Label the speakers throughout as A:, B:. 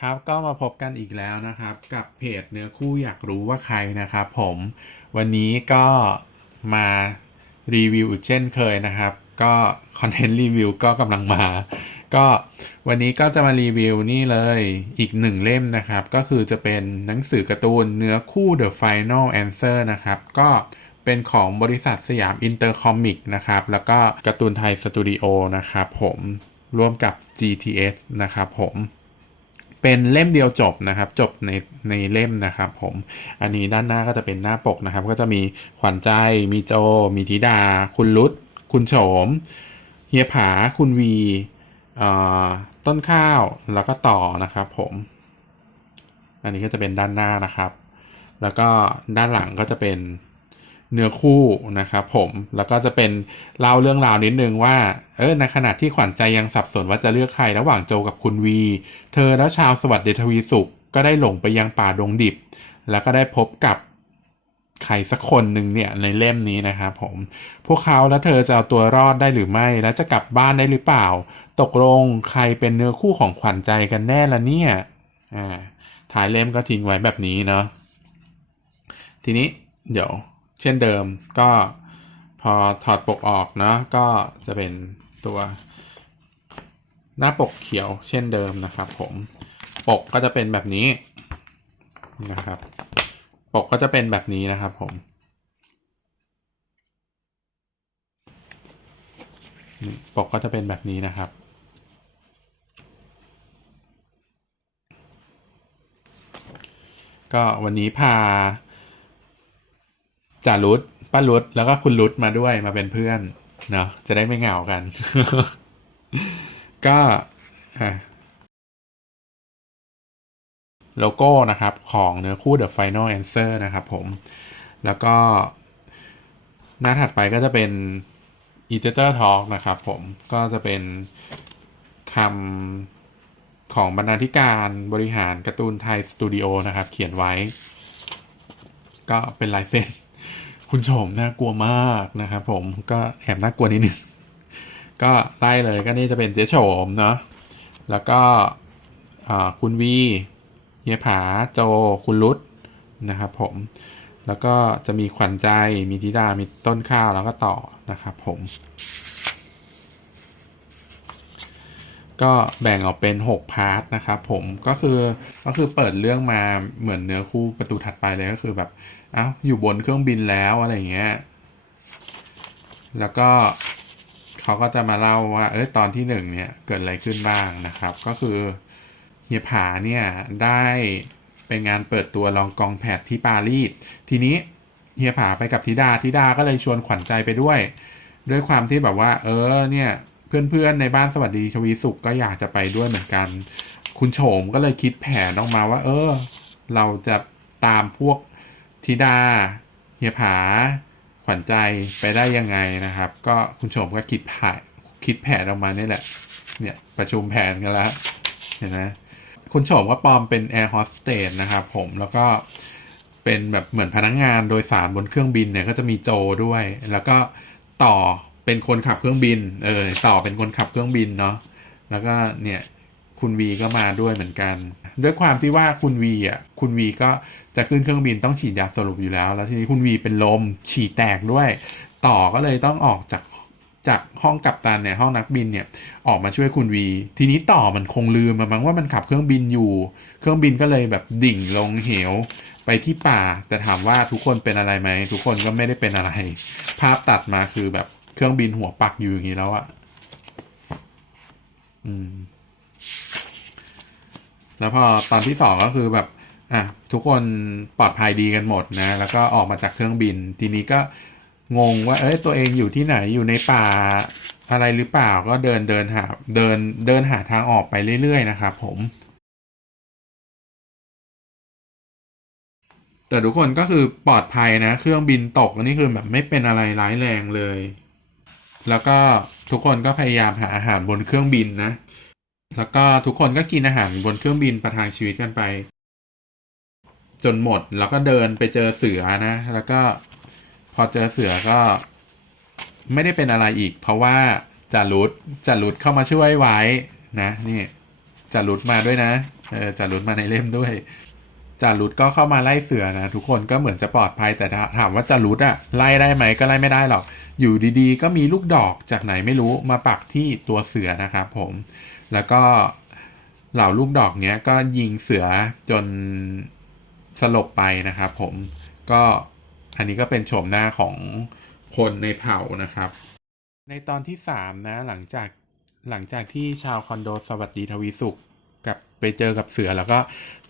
A: ครับก็มาพบกันอีกแล้วนะครับ กับเพจเนื้อคู่อยากรู้ว่าใครนะครับ ผมวันนี้ก็มารีวิวอีกเช่นเคยนะครับ ก็คอนเทนต์รีวิวก็กำลังมา ก็วันนี้ก็จะมารีวิวนี่เลยอีกหนึ่งเล่มนะครับ ก็คือจะเป็นหนังสือการ์ตูนเนื้อคู่ The Final Answer นะครับ ก็เป็นของบริษัทสยามอินเตอร์คอมิกนะครับ แล้วก็การ์ตูนไทยสตูดิโอนะครับผมร่วมกับ GTS นะครับผม เป็นเล่มเดียวจบนะครับ จบในในเล่มนะครับผมอันนี้ด้านหน้าก็จะเป็นหน้าปกนะครับ ก็จะมีขวัญใจมีโจ มีธิดา คุณรุตคุณโฉมเฮียผาคุณวีเอ่อต้นข้าวแล้วก็ต่อนะครับผม อันนี้ก็จะเป็นด้านหน้านะครับ แล้วก็ด้านหลังก็จะเป็น เนื้อคู่นะครับผมแล้วก็จะเป็นเล่าเรื่องราวนิดนึงว่าเออในขณะที่ขวัญใจยังสับสนว่าจะเลือกใครระหว่างโจกับคุณวี เธอและชาวสวัสดีทวีสุข ก็ได้หลงไปยังป่าดงดิบ แล้วก็ได้พบกับใครสักคนหนึ่งเนี่ยในเล่มนี้นะครับผม พวกเขาและเธอจะเอาตัวรอดได้หรือไม่ และจะกลับบ้านได้หรือเปล่า ตกลงใครเป็นเนื้อคู่ของขวัญใจกันแน่ละเนี่ยอ่าท้ายเล่มก็ทิ้งไว้แบบนี้เนาะทีนี้เดี๋ยว เช่นเดิมก็พอถอดปกออกเนาะก็จะเป็นตัวหน้าปกเขียวเช่นเดิมนะครับผมปกก็จะเป็นแบบนี้นะครับ ปกก็จะเป็นแบบนี้นะครับผมปกก็จะเป็นแบบนี้นะครับ ก็วันนี้พา จ่ารุดป้ารุดแล้วก็คุณรุดมาด้วยมาเป็นเพื่อนเนาะจะได้ไม่เหงากัน ก็โลโก้นะครับของเนื้อคู่ The Final Answer นะครับผม แล้วก็หน้าถัดไปก็จะเป็น Editor Talk นะครับผมก็จะเป็นคำของบรรณาธิการบริหารการ์ตูนไทยสตูดิโอนะครับ เขียนไว้ ก็เป็นลายเซ็น คุณโฉมน่ากลัวมากนะครับผมก็แอบน่ากลัวนิดนึงก็ไล่เลยก็นี่จะเป็นเจ๊โฉมเนาะแล้วก็คุณวีเฮียผาโจคุณรุดนะครับผมแล้วก็จะมีขวัญใจมีธิดามีต้นข้าวแล้วก็ต่อนะครับผม ก็แบ่งออกเป็นหกพาร์ทนะครับผมก็คือก็คือเปิดเรื่องมาเหมือนเนื้อคู่ประตูถัดไปเลยก็คือแบบอ้าวอยู่บนเครื่องบินแล้วอะไรเงี้ยแล้วก็เขาก็จะมาเล่าว่า เออตอนที่หนึ่งเนี่ยเกิดอะไรขึ้นบ้างนะครับ ก็คือเฮียผาเนี่ยได้ไปงานเปิดตัวลองกองแพดที่ปารีสทีนี้เฮียผาไปกับธิดาธิดาก็เลยชวนขวัญใจไปด้วย ด้วยความที่แบบว่า เออเนี่ย เพื่อนๆในบ้านสวัสดีทวีสุขก็อยากจะไปด้วยเหมือนกัน คุณโฉมก็เลยคิดแผนออกมาว่า เออ เราจะตามพวกธิดาเฮียผา ขวัญใจไปได้ยังไงนะครับ ก็คุณโฉมก็คิดแผนคิดแผนออกมานี่แหละ เนี่ยประชุมแผนกันแล้วเห็นไหมคุณโฉมก็ปลอมเป็นแอร์โฮสเตสนะครับผมแล้วก็เป็นแบบเหมือนพนักงงานโดยสารบนเครื่องบินเนี่ยก็จะมีโจด้วย แล้วก็ต่อ เป็นคนขับเครื่องบิน เออ ต่อเป็นคนขับเครื่องบินเนาะ แล้วก็เนี่ยคุณวีก็มาด้วยเหมือนกัน ด้วยความที่ว่าคุณวีอะ คุณวีก็จะขึ้นเครื่องบินต้องฉีดยาสลบอยู่แล้ว แล้วทีนี้คุณวีเป็นลมฉี่แตกด้วย ต่อก็เลยต้องออกจากจากห้องกัปตันเนี่ยห้องนักบินเนี่ยออกมาช่วยคุณวี ทีนี้ต่อมันคงลืมมามั้งว่ามันขับเครื่องบินอยู่ เครื่องบินก็เลยแบบดิ่งลงเหวไปที่ป่า แต่ถามว่าทุกคนเป็นอะไรไหมทุกคนก็ไม่ได้เป็นอะไร ภาพตัดมาคือแบบ เครื่องบินหัวปักอยู่อย่างนี้แล้วอะอืม แล้วพอตอนที่สองก็คือแบบ อะทุกคนปลอดภัยดีกันหมดนะ แล้วก็ออกมาจากเครื่องบิน ทีนี้ก็งงว่า เอ้ยตัวเองอยู่ที่ไหนอยู่ในป่าอะไรหรือเปล่าก็เดินเดินหา เดินเดินหาทางออกไปเรื่อยๆนะครับผมแต่ทุกคนก็คือปลอดภัยนะ เครื่องบินตกนนี้คือแบบไม่เป็นอะไรร้ายแรงเลย แล้วก็ทุกคนก็พยายามหาอาหารบนเครื่องบินนะ แล้วก็ทุกคนก็กินอาหารบนเครื่องบินประทังชีวิตกันไป จนหมดแล้วก็เดินไปเจอเสือนะ แล้วก็พอเจอเสือก็ไม่ได้เป็นอะไรอีก เพราะว่าจารุดจารุดเข้ามาช่วยไว้นะ นี่จารุดมาด้วยนะเออจารุดมาในเล่มด้วย จารุดก็เข้ามาไล่เสือนะทุกคนก็เหมือนจะปลอดภัยแต่ถาถามว่าจารุดอะไล่ได้ไหมก็ไล่ไม่ได้หรอก อยู่ดีๆ ก็มีลูกดอกจากไหนไม่รู้มาปักที่ตัวเสือนะครับผมแล้วก็เหล่าลูกดอกเนี้ยก็ยิงเสือจนสลบไปนะครับผมก็อันนี้ก็เป็นโฉมหน้าของคนในเผ่านะครับ ในตอนที่สามนะหลังจากหลังจากที่ชาวคอนโดสวัสดีทวีสุข กับไปเจอกับเสือแล้วก็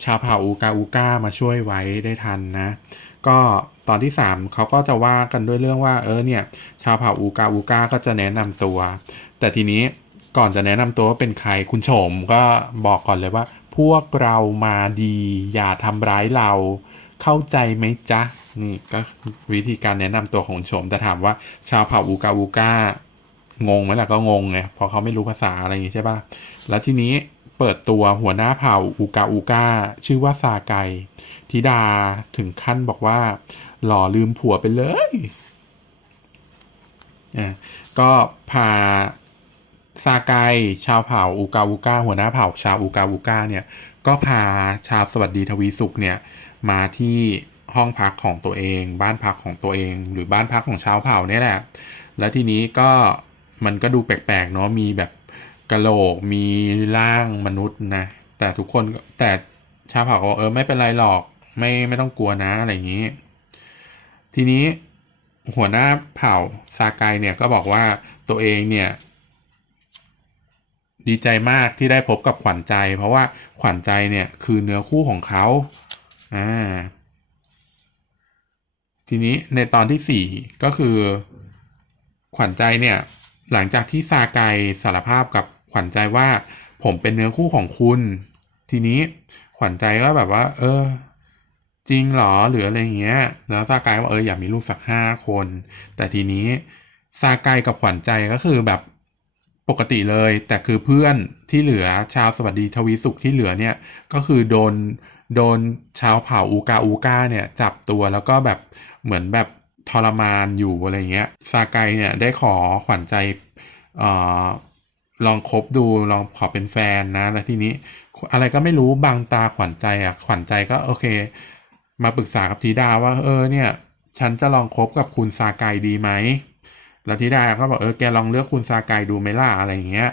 A: ชาวเผ่าอูกาอูก้ามาช่วยไว้ได้ทันนะ ก็ตอนที่สามเขาก็จะว่ากันด้วยเรื่องว่า เออเนี่ย ชาวเผ่าอูกาอูก้าก็จะแนะนำตัว แต่ทีนี้ก่อนจะแนะนำตัวว่าเป็นใครคุณโฉมก็บอกก่อนเลยว่า พวกเรามาดี อย่าทำร้ายเราเข้าใจไหมจ๊ะนี่ก็วิธีการแนะนำตัวของโฉมแต่ถามว่าชาวเผ่าอูกาอูก้างงไหมล่ะก็งงไงเพราะเขาไม่รู้ภาษาอะไรอย่างงี้ใช่ป่ะแล้วทีนี้ เปิดตัวหัวหน้าเผ่าอูกาอูกาชื่อว่าซาไกธิดาถึงขั้นบอกว่า หล่อลืมผัวไปเลยอะก็พาซาไกชาวเผ่าอูกาอูกาหัวหน้าเผ่าชาวอูกาอูกาเนี่ย ก็พาชาวสวัสดีทวีสุขเนี่ย มาที่ห้องพักของตัวเอง บ้านพักของตัวเอง หรือบ้านพักของชาวเผ่าเนี่ยแหละ แล้วทีนี้ก็มันก็ดูแปลกๆเนาะมีแบบ กะโหลกมีร่างมนุษย์นะ แต่ทุกคนแต่ชาวเผ่าก็บอกเออไม่เป็นไรหรอกไม่ไม่ต้องกลัวนะอะไรอย่างนี้ ทีนี้หัวหน้าเผ่าซาไกเนี่ยก็บอกว่าตัวเองเนี่ย ดีใจมากที่ได้พบกับขวัญใจ เพราะว่าขวัญใจเนี่ยคือเนื้อคู่ของเขาอ่าทีนี้ในตอนที่สี่ก็คือขวัญใจเนี่ย หลังจากที่ซาไกสารภาพกับ ขวัญใจว่าผมเป็นเนื้อคู่ของคุณ ทีนี้ขวัญใจก็แบบว่า เออ จริงเหรอหรืออะไรเงี้ย แล้วซาไกว่าเอออยากมีลูกสักห้าคน แต่ทีนี้ซาไกกับขวัญใจก็คือแบบปกติเลย แต่คือเพื่อนที่เหลือชาวสวัสดีทวีสุขที่เหลือเนี่ย ก็คือโดนโดนชาวเผ่าอูกาอูกาเนี่ย จับตัวแล้วก็แบบเหมือนแบบทรมานอยู่อะไรเงี้ยซาไกเนี่ยได้ขอขวัญใจเอ่อ ลองคบดูลองขอเป็นแฟนนะ แล้วทีนี้ อะไรก็ไม่รู้บางตาขวัญใจอะ ขวัญใจก็โอเค มาปรึกษากับธิดาว่า เออ เนี่ย ฉันจะลองคบกับคุณซาไกดีไหมแล้วธิดาก็บอกเออแกลองเลือกคุณซาไกดูไหมล่ะอะไรอย่างเงี้ย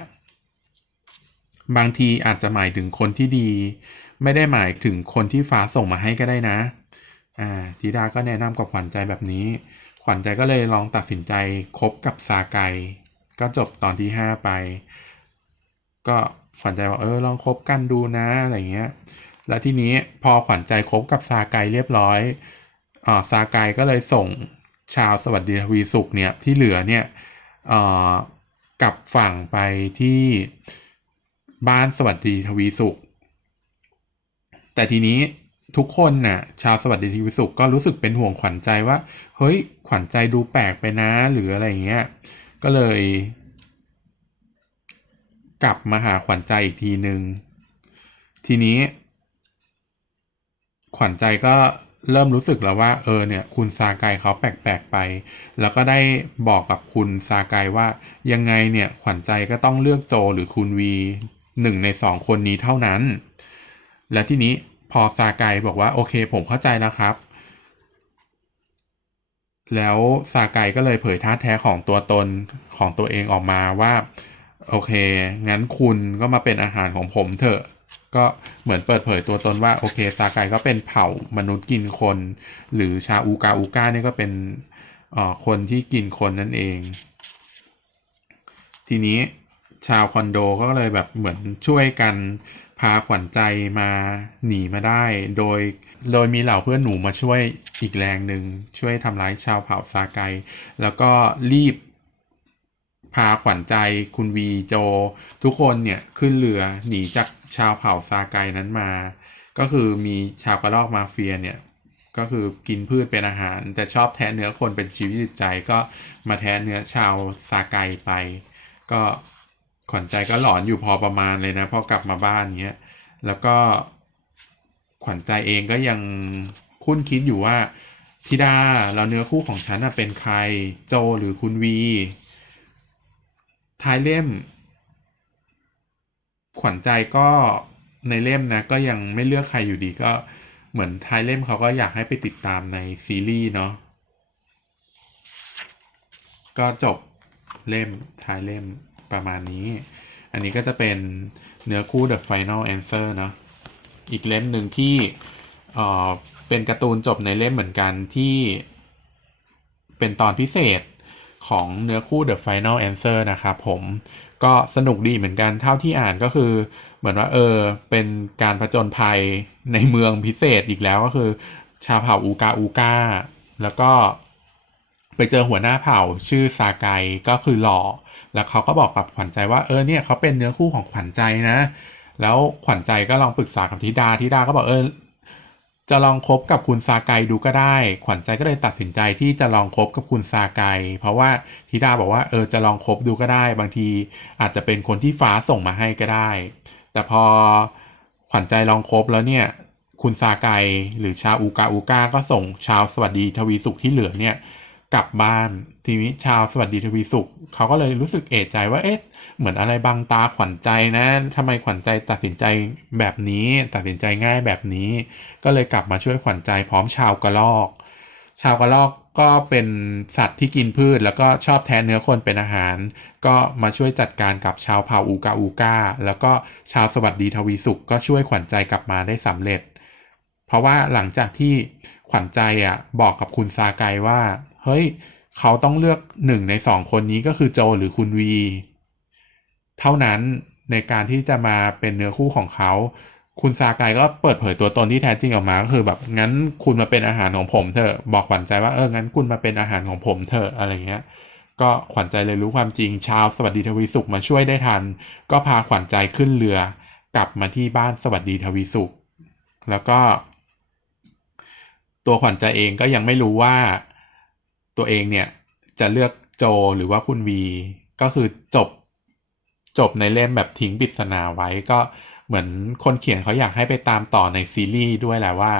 A: บางทีอาจจะหมายถึงคนที่ดี ไม่ได้หมายถึงคนที่ฟ้าส่งมาให้ก็ได้นะ อ่าธิดาก็แนะนำกับขวัญใจแบบนี้ ขวัญใจก็เลยลองตัดสินใจคบกับซาไก ก็จบตอนที่ห้าไป ก็ขวัญใจบอกเออลองคบกันดูนะอะไรเงี้ย แล้วทีนี้พอขวัญใจคบกับซาไกเรียบร้อยอ่าซาไกก็เลยส่งชาวสวัสดีทวีสุขเนี่ยที่เหลือเนี่ยอ่อกลับฝั่งไปที่บ้านสวัสดีทวีสุข แต่ทีนี้ทุกคนน่ะ ชาวสวัสดีทวีสุขก็รู้สึกเป็นห่วงขวัญใจว่า เฮ้ยขวัญใจดูแปลกไปนะหรืออะไรเงี้ย ก็เลย กลับมาหาขวัญใจอีกทีหนึ่งทีนี้ ขวัญใจก็เริ่มรู้สึกแล้วว่า เออเนี่ย คุณซาไกเขาแปลกๆไป แล้วก็ได้บอกกับคุณซาไกว่ายังไงเนี่ย ขวัญใจก็ต้องเลือกโจหรือคุณวีหนึ่งในสองคนนี้เท่านั้น และทีนี้พอซาไกบอกว่าโอเค ผมเข้าใจแล้วครับ แล้วซาไกก็เลยเผยท่าแท้ของตัวตนของตัวเองออกมาว่า โอเค งั้นคุณก็มาเป็นอาหารของผมเถอะ ก็เหมือนเปิดเผยตัวตนว่าโอเคซาไกก็เป็นเผ่ามนุษย์กินคน หรือชาอูกาอูกาเนี่ยก็เป็นอ่อคนที่กินคนนั่นเอง ทีนี้ชาวคอนโดก็เลยแบบเหมือนช่วยกันาขวัญใจมาหนีมาได้ โดยโดยมีเหล่าเพื่อนหนูมาช่วยอีกแรงหนึ่งช่วยทำร้ายชาวเผ่าซาไก แล้วก็รีบ พาขวัญใจคุณวีโจ ทุกคนเนี่ยขึ้นเรือหนีจากชาวเผ่าซาไกนั้นมา ก็คือมีชาวกระรอกมาเฟียเนี่ยก็คือกินพืชเป็นอาหาร แต่ชอบแทะเนื้อคนเป็นชีวิตจิตใจก็มาแทะเนื้อชาวซาไกไป ก็ ขวัญใจก็หลอนอยู่พอประมาณเลยนะพอกลับมาบ้านเงี้ย แล้วก็ขวัญใจเองก็ยังคุ้นคิดอยู่ว่าธิดาแล้วเนื้อคู่ของฉันน่ะเป็นใครโจหรือคุณวี ท้ายเล่ม ขวัญใจก็ในเล่มนะก็ยังไม่เลือกใครอยู่ดีก็เหมือนท้ายเล่มเขาก็อยากให้ไปติดตามในซีรีส์เนาะก็จบเล่มท้ายเล่ม ประมาณนี้ อันนี้ก็จะเป็นเนื้อคู่ The Final Answer เนาะอีกเล่มหนึ่งที่เอ่อเป็นการ์ตูนจบในเล่มเหมือนกันที่เป็นตอนพิเศษของเนื้อคู่ The Final Answer นะครับผมก็สนุกดีเหมือนกันเท่าที่อ่านก็คือ เหมือนว่าเออเป็นการผจญภัยในเมืองพิเศษอีกแล้วก็คือ ชาวเผ่าอูกาอูกาแล้วก็ไปเจอหัวหน้าเผ่าชื่อซาไกก็คือหล่อ แล้วเขาก็บอกกับขวัญใจว่าเออเนี่ยเขาเป็นเนื้อคู่ของขวัญใจนะ แล้วขวัญใจก็ลองปรึกษากับธิดาธิดาก็บอกเออจะลองคบกับคุณซาไกดูก็ได้ ขวัญใจก็เลยตัดสินใจที่จะลองคบกับคุณซาไก เพราะว่าธิดาบอกว่าเออจะลองคบดูก็ได้ บางทีอาจจะเป็นคนที่ฟ้าส่งมาให้ก็ได้ แต่พอขวัญใจลองคบแล้วเนี่ย คุณซาไกหรือชาอูกาอูกาก็ส่งชาวสวัสดีทวีสุขที่เหลือเนี่ย กลับบ้านทีนี้ชาวสวัสดีทวีสุขเขาก็เลยรู้สึกเอะใจว่าเอ๊ะเหมือนอะไรบังตาขวัญใจนะทำไมขวัญใจตัดสินใจแบบนี้ ตัดสินใจง่ายแบบนี้ ก็เลยกลับมาช่วยขวัญใจพร้อมชาวกระลอก ชาวกระลอกก็เป็นสัตว์ที่กินพืช แล้วก็ชอบแทนเนื้อคนเป็นอาหาร ก็มาช่วยจัดการกับชาวเผ่าอูกาอูกาแล้วก็ชาวสวัสดีทวีสุขก็ช่วยขวัญใจกลับมาได้สำเร็จ เพราะว่าหลังจากที่ขวัญใจอะบอกกับคุณซาไกว่า เฮ้ย เขาต้องเลือกหนึ่งในสองคนนี้ก็คือโจหรือคุณวี เท่านั้นในการที่จะมาเป็นเนื้อคู่ของเขา คุณซาไกก็เปิดเผยตัวตนที่แท้จริงออกมาก็คือแบบงั้นคุณมาเป็นอาหารของผมเถอะบอกขวัญใจว่าเอองั้นคุณมาเป็นอาหารของผมเถอะอะไรเงี้ยก็ขวัญใจเลยรู้ความจริงชาวสวัสดีทวีสุขมาช่วยได้ทัน ก็พาขวัญใจขึ้นเรือ กลับมาที่บ้านสวัสดีทวีสุข แล้วก็ ตัวขวัญใจเองก็ยังไม่รู้ว่า ตัวเองเนี่ยจะเลือกโจหรือว่าคุณวีก็คือจบจบในเล่มแบบทิ้งปริศนาไว้ก็เหมือนคนเขียนเขาอยากให้ไปตามต่อในซีรีส์ด้วยแหละว่า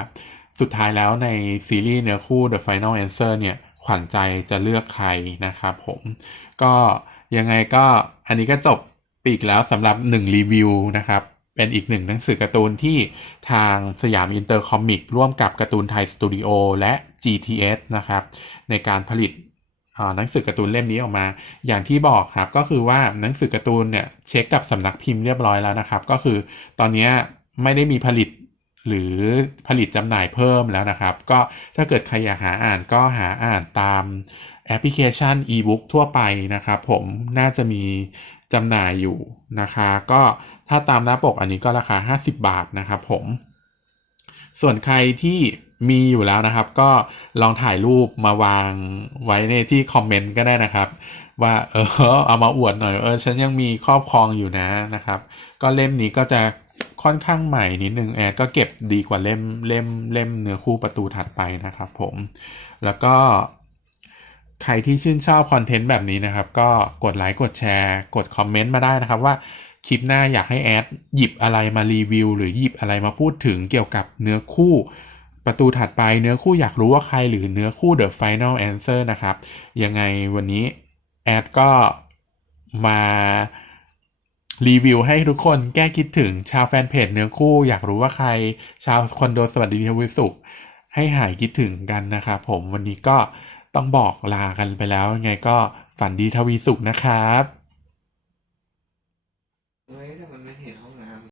A: สุดท้ายแล้วในซีรีส์เนื้อคู่ The Final Answer เนี่ยขวัญใจจะเลือกใครนะครับผม ก็ยังไงก็อันนี้ก็จบปีกแล้วสำหรับหนึ่งรีวิวนะครับ เป็นอีกหนึ่งหนังสือการ์ตูนที่ทางสยามอินเตอร์คอมิกร่วมกับการ์ตูนไทยสตูดิโอและ GTS นะครับ ในการผลิตหนังสือการ์ตูนเล่มนี้ออกมา อย่างที่บอกครับก็คือว่าหนังสือการ์ตูนเนี่ยเช็คกับสำนักพิมพ์เรียบร้อยแล้วนะครับ ก็คือตอนนี้ไม่ได้มีผลิตหรือผลิตจำหน่ายเพิ่มแล้วนะครับ ก็ถ้าเกิดใครอยากหาอ่านก็หาอ่านตามแอปพลิเคชัน e-book ทั่วไปนะครับ ผมน่าจะมีจำหน่ายอยู่นะคะ ก็ ถ้าตามหน้าปกอันนี้ก็ราคา 50 บาทนะครับผมส่วนใครที่มีอยู่แล้วนะครับ ก็ลองถ่ายรูปมาวางไว้ในที่คอมเมนต์ก็ได้นะครับ ว่าเออเอามาอวดหน่อยเออฉันยังมีครอบครองอยู่นะนะครับ ก็เล่มนี้ก็จะค่อนข้างใหม่นิดนึงแอดก็เก็บดีกว่าเล่มเล่มเล่มเนื้อคู่ประตูถัดไปนะครับ ผม แล้วก็ ใครที่ชื่นชอบคอนเทนต์แบบนี้นะครับ ก็กดไลค์กดแชร์ กดคอมเมนต์มาได้นะครับว่า คลิปหน้าอยากให้แอดหยิบอะไรมารีวิว หรือหยิบอะไรมาพูดถึงเกี่ยวกับเนื้อคู่ ประตูถัดไปเนื้อคู่อยากรู้ว่าใครหรือเนื้อคู่ The Final Answer นะครับ ยังไงวันนี้แอดก็มารีวิวให้ทุกคนแก้คิดถึงชาวแฟนเพจเนื้อคู่ อยากรู้ว่าใคร ชาวคอนโดสวัสดีทวีสุข ให้หายคิดถึงกันนะครับผมวันนี้ก็ต้องบอกลากันไปแล้วยังไงก็ฝันดีทวีสุขนะครับ
B: เฮ้